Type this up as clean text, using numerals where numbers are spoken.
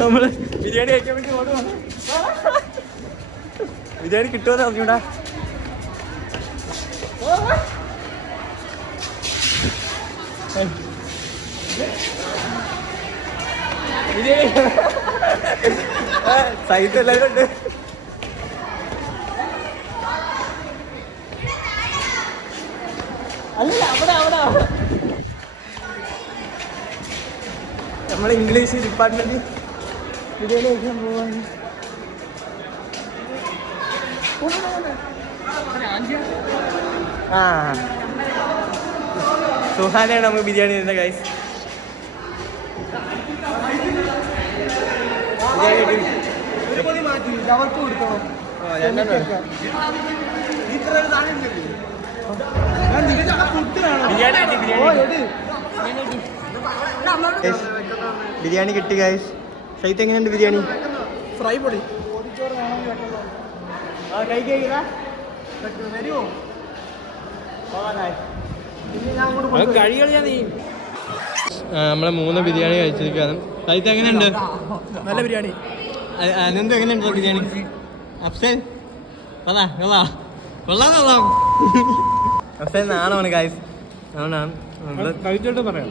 നമ്മള് ബിരിയാണി കഴിക്കാൻ വേണ്ടി ഓടുവാണ്. ബിരിയാണി കിട്ടുമെന്ന് അറിഞ്ഞൂടാ. സൈസ് എല്ലാവരും ഉണ്ട്. അല്ല അവിടെ നമ്മളെ ഇംഗ്ലീഷ് ഡിപ്പാർട്ട്മെന്റ് ബിരിയാണി കഴിക്കാൻ പോവാണ്. ആ സുഹാനാണ് നമുക്ക് ബിരിയാണി തരുന്ന ഗൈസ്. ബിരിയാണി കിട്ടി ഗൈസ്. ഷൈത്ത് എങ്ങനെയുണ്ട് ബിരിയാണി? ഫ്രൈ പൊടി നമ്മളെ 3 ബിരിയാണി കഴിച്ചിരിക്കുകയാണ്. ഷൈത്ത് എങ്ങനെയുണ്ട്? നല്ല ബിരിയാണി. അനന്ത് എങ്ങനെയുണ്ടോ ബിരിയാണി? അഫ്സൽ കൊള്ളാം. അഫ്സൽ നാണമാണ് ഗൈസ്. അതുകൊണ്ടാണ് കഴിച്ചോട്ട് പറയാം.